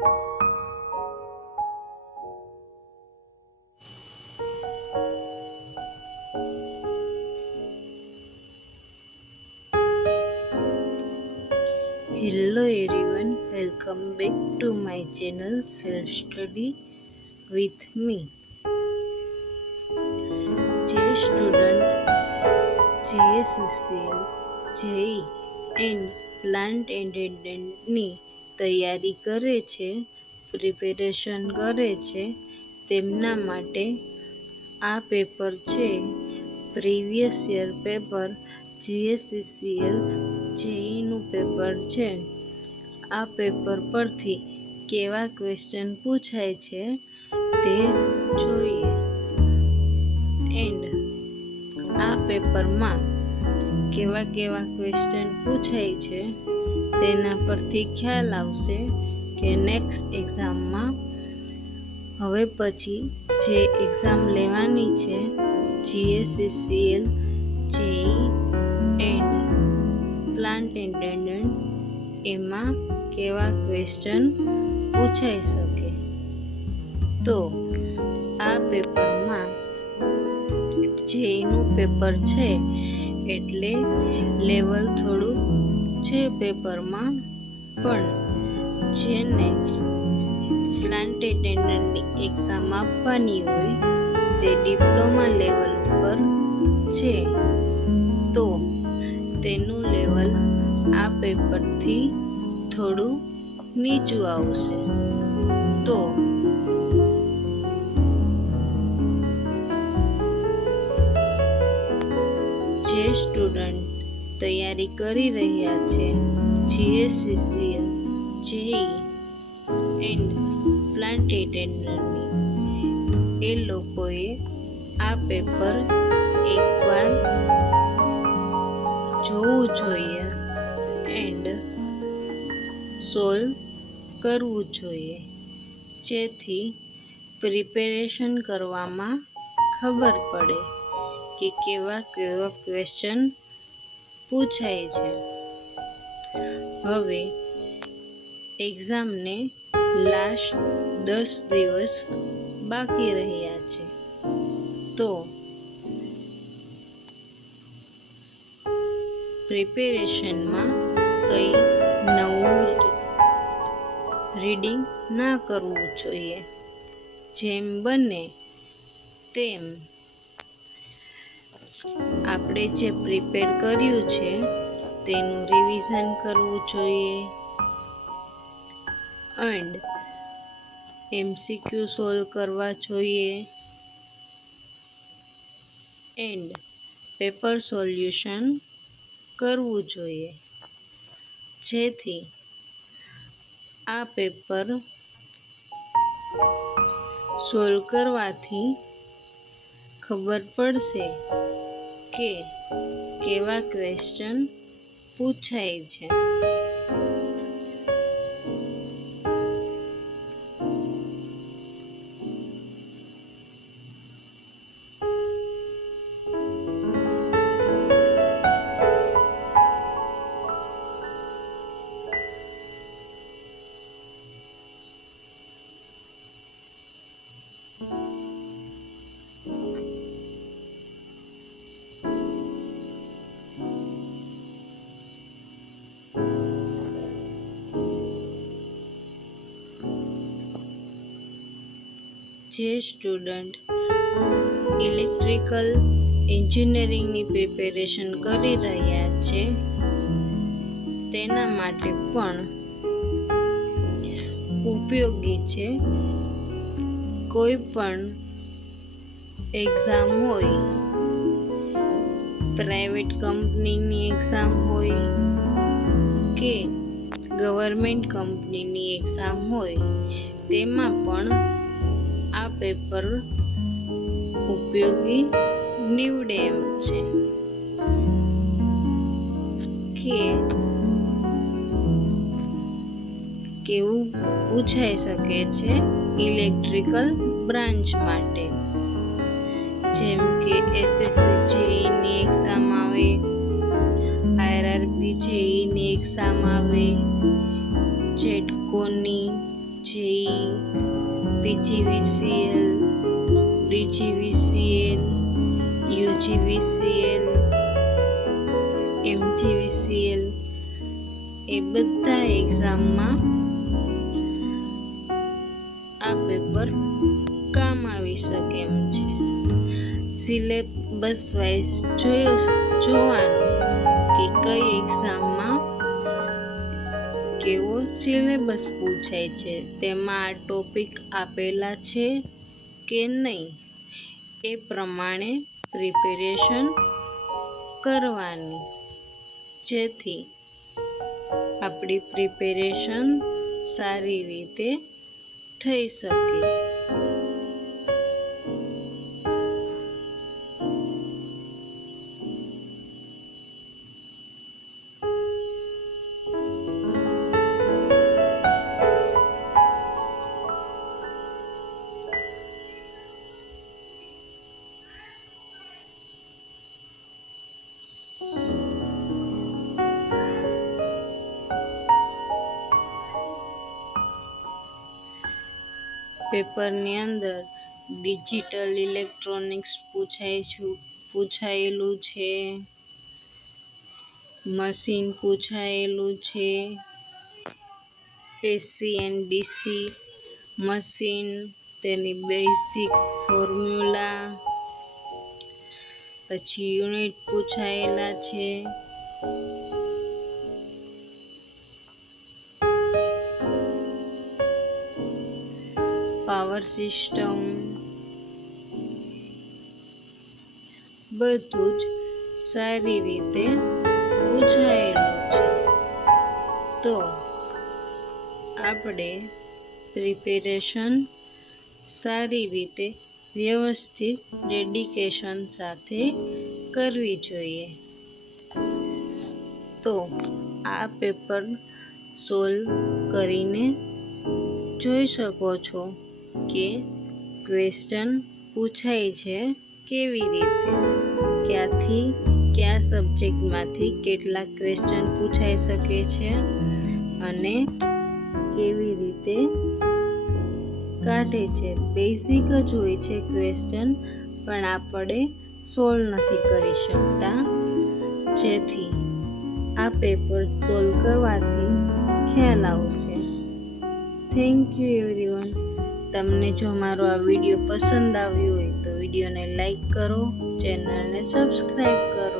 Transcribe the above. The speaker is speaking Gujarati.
Hello everyone, welcome back to my channel Self Study with me. જે student GSCCL, JEE and plant એટેન્ડન્ટની તૈયારી કરે છે, પ્રિપેરેશન કરે છે, તેમના માટે આ પેપર છે. પ્રીવિયસ યર પેપર GSCCL JEEનું પેપર છે. આ પેપર પરથી કેવા ક્વેશ્ચન પૂછાય છે તે જોઈએ. એન્ડ આ પેપરમાં કેવા ક્વેશ્ચન પૂછાય છે તેના પરથી ખ્યાલ આવશે કે નેક્સ્ટ એક્ઝામમાં હવે પછી જે એક્ઝામ લેવાની છે GSCCL JEE and plant attendant એમાં કેવા ક્વેશ્ચન પૂછાઈ શકે. તો આ પેપરમાં JEEનું પેપર છે એટલે લેવલ થોડું છે પેપરમાં, પણ જેને પ્લાન્ટ એટેન્ડન્ટની એક્ઝામ આપવાની હોય તે ડિપ્લોમા લેવલ ઉપર છે તો તેનું લેવલ આ પેપરથી થોડું નીચું આવશે. તો જે સ્ટુડન્ટ તૈયારી કરી રહ્યા છે GSCCL JEE એન્ડ પ્લાન્ટ એટેન્ડન્ટની, એ લોકોએ આ પેપર એકવાર જોવું જોઈએ એન્ડ સોલ્વ કરવું જોઈએ, જેથી પ્રિપેરેશન કરવામાં ખબર પડે કે કેવા ક્વેશ્ચન પૂછાય છે. હવે એક્ઝામને લાસ્ટ 10 દિવસ બાકી રહ્યા છે તો પ્રિપેરેશનમાં કંઈ નવું રીડિંગ ના કરવું જોઈએ. જેમ બને તેમ આપણે જે પ્રિપેર કર્યું છે તેનું રિવિઝન કરવું જોઈએ એન્ડ MCQ સોલ્વ કરવા જોઈએ એન્ડ પેપર સોલ્યુશન કરવું જોઈએ, જેથી આ પેપર સોલ્વ કરવાથી ખબર પડશે કે કેવા ક્વેશ્ચન પૂછાય છે. જે સ્ટુડન્ટ ઇલેક્ટ્રિકલ એન્જિનિયરિંગની પ્રિપેરેશન કરી રહ્યા છે તેના માટે પણ ઉપયોગી છે. કોઈ પણ એક્ઝામ હોય, પ્રાઇવેટ કંપનીની એક્ઝામ હોય કે ગવર્મેન્ટ કંપનીની એક્ઝામ હોય, તેમાં પણ આ પેપર ઉપયોગી નીવડે એમ છે કે કેવું પૂછાઈ શકે છે ઇલેક્ટ્રિકલ બ્રાન્ચ માટે. જેમ કે SSC JEEની એક્ઝામ આવે, RRB JEEની એક્ઝામ આવે, જેટકોની JE, PGVCL, DGVCL, UGVCL, MGVCL એ બધા એક્ઝામમાં આ પેપર કામ આવી શકે એમ છે. સિલેબસ વાઇઝ જોવાનું કે કઈ એક્ઝામમાં કેવો સિલેબસ પૂછાય છે, તેમાં આ ટોપિક આપેલા છે કે નહીં, એ પ્રમાણે પ્રિપેરેશન કરવાની, જેથી આપણી પ્રિપેરેશન સારી રીતે થઈ શકે. પેપરની અંદર ડિજિટલ ઇલેક્ટ્રોનિક્સ પૂછાયેલું છે, મશીન પૂછાયેલું છે, એસી એન્ડ ડીસી મશીન, તેની બેઝિક ફોર્મ્યુલા, પછી યુનિટ પૂછાયેલા છે, પાવર સિસ્ટમ, બધું જ સારી રીતે પૂછાયેલું છે. તો આપણે પ્રિપેરેશન સારી રીતે વ્યવસ્થિત ડેડિકેશન સાથે કરવી જોઈએ. તો આ પેપર સોલ્વ કરીને જોઈ શકો છો કે ક્વેશ્ચન પૂછાય છે કેવી રીતે, ક્યાંથી કયા સબ્જેક્ટમાંથી કેટલા ક્વેશ્ચન પૂછાઈ શકે છે અને કેવી રીતે કાઢે છે. બેઝિક જ હોય છે ક્વેશ્ચન, પણ આપણે સોલ્વ નથી કરી શકતા, જેથી આ પેપર સોલ્વ કરવાથી ખ્યાલ આવશે. Thank you everyone. તમને જો મારો આ વિડીયો પસંદ આવ્યો હોય તો વિડીયોને લાઈક કરો, ચેનલને સબસ્ક્રાઈબ કરો.